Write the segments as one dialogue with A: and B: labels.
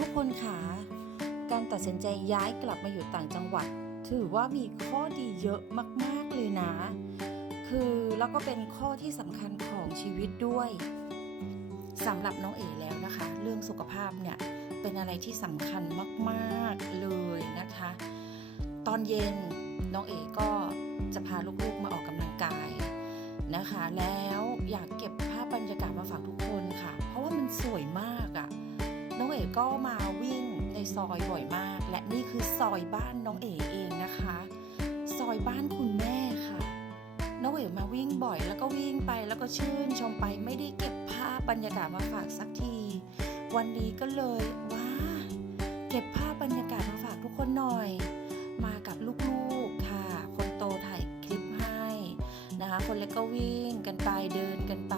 A: ทุกคนค่ะการตัดสินใจย้ายกลับมาอยู่ต่างจังหวัด ถือว่ามีข้อดีเยอะมากๆเลยนะ คือแล้วก็เป็นข้อที่สำคัญของชีวิตด้วยสำหรับน้องเอ๋แล้วนะคะ เรื่องสุขภาพเนี่ยเป็นอะไรที่สำคัญมากๆเลยนะคะ ตอนเย็นน้องเอ๋ก็จะพาลูกๆมาออกกำลังกายนะคะ แล้วอยากเก็บภาพบรรยากาศมาฝากทุกคนค่ะ เพราะว่ามันสวยมาก ก็มาวิ่งในซอยบ่อยมาก และนี่คือซอยบ้านน้องเอ๋เองนะคะ ซอยบ้านคุณแม่ค่ะน้องเอ๋มาวิ่งบ่อยแล้วก็วิ่งไปแล้วก็ชื่นชมไปไม่ได้เก็บภาพบรรยากาศมาฝากสักที วันนี้ก็เลยว้าเก็บภาพบรรยากาศมาฝากทุกคนหน่อย มากับลูกๆค่ะ คนโตถ่ายคลิปให้นะคะ คนเล็กก็วิ่งกันไปเดินกันไป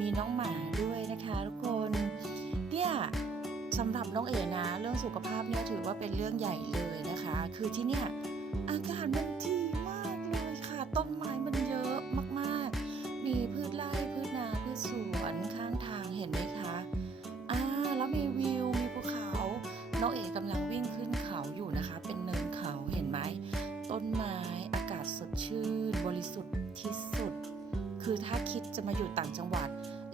A: มีน้องหมาด้วยนะคะทุกคน สำหรับน้องเอ๋นะ เรื่องสุขภาพเนี่ยถือว่าเป็นเรื่องใหญ่เลยนะคะ คือที่เนี่ยอากาศมันดีมากเลยค่ะ ต้นไม้มันเยอะมากๆ มีพืชไร่พืชนาพืชสวนข้างทางเห็นไหมคะอ่าแล้วมีวิวมีภูเขาน้องเอ๋กำลังวิ่งขึ้นเขาอยู่นะคะ เป็นเนินเขาเห็นไหมต้นไม้อากาศสดชื่น บริสุทธิ์ที่สุด คือถ้าคิดจะมาอยู่ต่างจังหวัด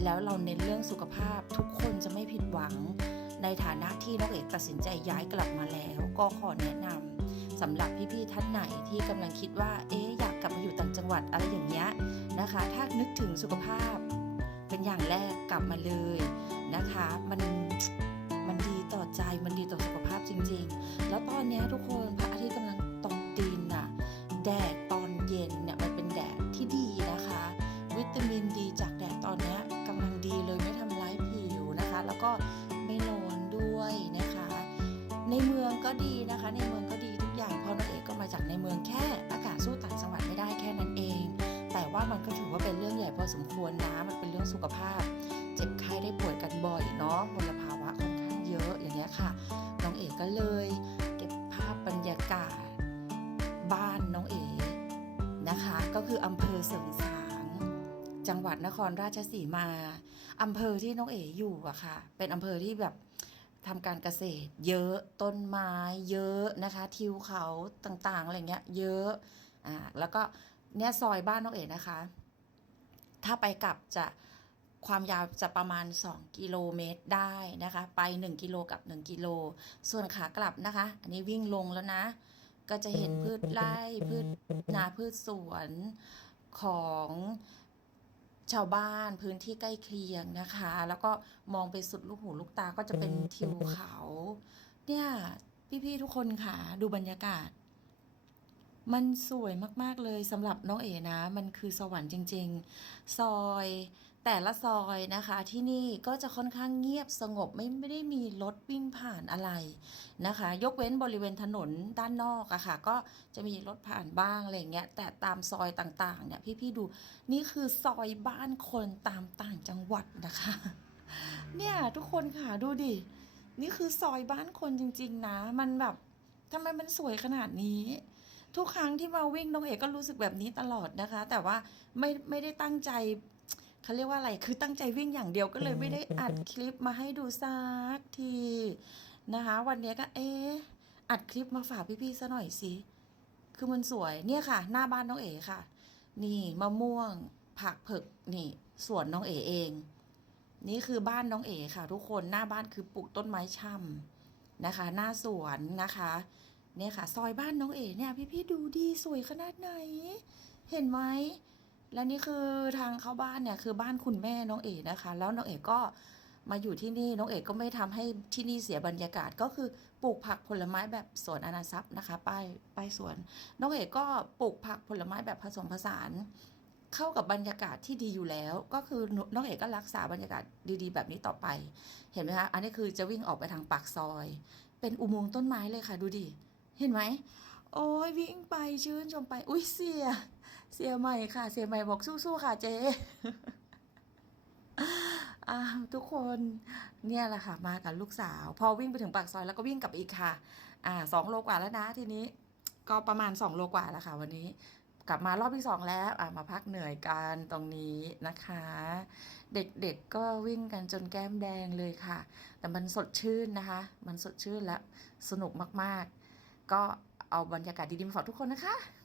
A: แล้วเราเน้นเรื่องสุขภาพทุกคนจะไม่ผิดหวัง ในฐานะที่น้องเอกตัดสินใจย้ายกลับมาแล้ว ก็ขอแนะนำสำหรับพี่ๆท่านไหนที่กำลังคิดว่าเอ๊อยากกลับมาอยู่ต่างจังหวัดอะไรอย่างเงี้ยนะคะ ถ้านึกถึงสุขภาพ เป็นอย่างแรกกลับมาเลยนะคะ มันมันดีต่อใจมันดีต่อสุขภาพจริง ๆ แล้วตอนนี้ทุกคนพระอาทิตย์กำลังตกดินน่ะแดดตอนเย็นเนี่ยมันเป็นแดดที่ดีนะคะ วิตามินดีจากแดดตอนนี้กำลังดีเลยไม่ทำร้ายผิวนะคะ แล้วก็ ด้วยนะคะ ในเมืองก็ดีนะคะ ในเมืองก็ดีทุกอย่างเพราะน้องเอกก็มาจากในเมืองแค่อากาศสู้ต่างจังหวัดไม่ได้แค่นั้นเอง แต่ว่ามันก็ถือว่าเป็นเรื่องใหญ่พอสมควรนะมันเป็นเรื่องสุขภาพ เจ็บไข้ได้ป่วยกันบ่อยเนาะมลภาวะค่อนข้างเยอะอย่างเงี้ยค่ะน้องเอกก็เลยเก็บภาพบรรยากาศบ้านน้องเอ๋นะคะ ก็คืออำเภอเสริงสาง จังหวัดนครราชสีมาอำเภอที่น้องเอ๋อยู่อะค่ะ เป็นอำเภอที่แบบ ทำการเกษตร เยอะต้นไม้เยอะนะคะทิวเขาต่างๆอะไรเงี้ยเยอะอ่าแล้วก็เนี่ยซอยบ้านน้องเอ๋นะคะ ถ้าไปกลับจะความยาวจะประมาณ 2 กิโลเมตรได้นะคะ ไป 1 กิโลกับ 1 กิโล ส่วนขากลับนะคะ อันนี้วิ่งลงแล้วนะ ก็จะเห็นพืชไร่พืชนาพืชสวนของ ชาวบ้านพื้นที่ใกล้เคียงนะคะ แล้วก็มองไปสุดลูกหูลูกตาก็จะเป็นทิวเขา เนี่ย พี่ๆทุกคนค่ะ ดูบรรยากาศ มันสวยมากๆเลยสำหรับน้องเอ๋นะ มันคือสวรรค์จริง ๆ ซอย แต่ละซอยนะคะที่นี่ก็จะค่อนข้างเงียบสงบไม่ไม่ได้มีรถวิ่งผ่านอะไรนะคะ ยกเว้นบริเวณถนนด้านนอกอะค่ะ ก็จะมีรถผ่านบ้างอะไรอย่างเงี้ยแต่ตามซอยต่างๆเนี่ยพี่ๆดูนี่คือซอยบ้านคนตามต่างจังหวัดนะคะ เนี่ยทุกคนค่ะดูดินี่คือซอยบ้านคนจริง ๆ นะ มันแบบทำไมมันสวยขนาดนี้ทุกครั้งที่มาวิ่งน้องเอกก็รู้สึกแบบนี้ตลอดนะคะ แต่ว่าไม่ไม่ได้ตั้งใจ เขาเรียกว่าอะไรคือตั้งใจวิ่งอย่างเดียวก็เลยไม่ได้อัดคลิปมาให้ดูสักทีนะคะ วันนี้ก็เอ๊ะอัดคลิปมาฝากพี่ๆซะหน่อยสิคือมันสวยเนี่ยค่ะ หน้าบ้านน้องเอ๋ค่ะ นี่มะม่วงผักเผือกนี่สวนน้องเอ๋เอง นี่คือบ้านน้องเอ๋ค่ะ ทุกคนหน้าบ้านคือปลูกต้นไม้ช่ำนะคะ หน้าสวนนะคะเนี่ยค่ะ ซอยบ้านน้องเอ๋เนี่ย พี่ๆดูดีสวยขนาดไหน เห็นไหม และนี่คือทางเข้าบ้านเนี่ยคือบ้านคุณแม่น้องเอ๋นะคะ แล้วน้องเอ๋ก็มาอยู่ที่นี่น้องเอ๋ก็ไม่ทำให้ที่นี่เสียบรรยากาศก็คือปลูกผักผลไม้แบบสวนอนาทรัพย์นะคะป้ายป้ายสวน น้องเอ๋ก็ปลูกผักผลไม้แบบผสมผสาน เข้ากับบรรยากาศที่ดีอยู่แล้ว ก็คือน้องเอ๋ก็รักษาบรรยากาศดีๆ แบบนี้ต่อไป เห็นไหมคะอันนี้คือจะวิ่งออกไปทางปากซอย เป็นอุโมงค์ต้นไม้เลยค่ะ ดูดิเห็นไหมโอ้ยวิ่งไปชื่นชมไปอุ้ยเสีย เสียใหม่ค่ะ เสียใหม่บอกสู้ๆค่ะเจ๊ทุกคนเนี่ยแหละค่ะ มากับลูกสาว พอวิ่งไปถึงปากซอยแล้วก็วิ่งกลับอีกค่ะ อ่าสองโลกว่าแล้วนะทีนี้ ก็ประมาณสองโลกว่าแล้วค่ะ วันนี้กลับมารอบที่สองแล้วอะมาพักเหนื่อยกันตรงนี้นะคะ เด็กๆก็วิ่งกันจนแก้มแดงเลยค่ะ แต่มันสดชื่นนะคะ มันสดชื่นและสนุกมากๆ ก็เอาบรรยากาศดีๆมาฝากทุกคนนะคะ